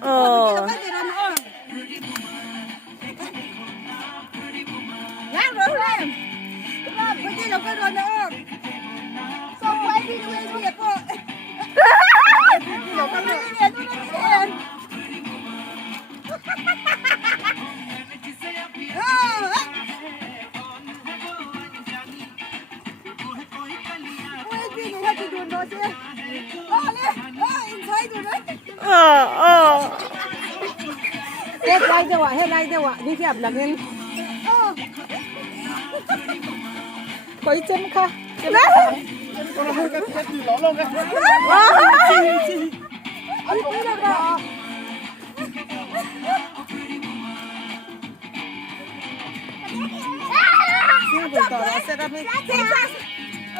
Ờ. Hết like đâu ạ? Hết like đâu ạ? Đi kẹp là nên. Quấy chân kha. Xin buổi tỏ sẽ đáp